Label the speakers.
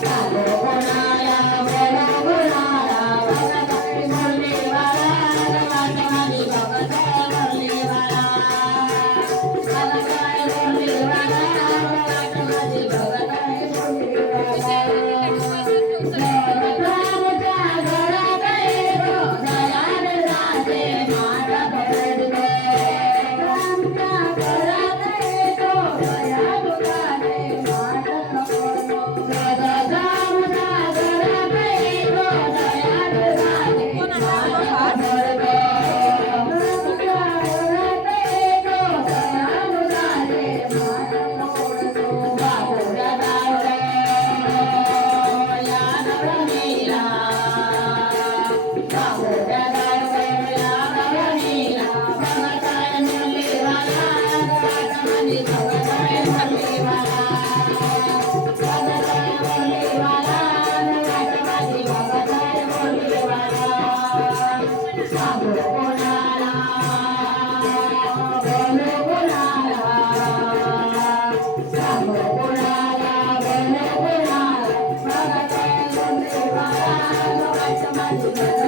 Speaker 1: 唱不完拉想把你们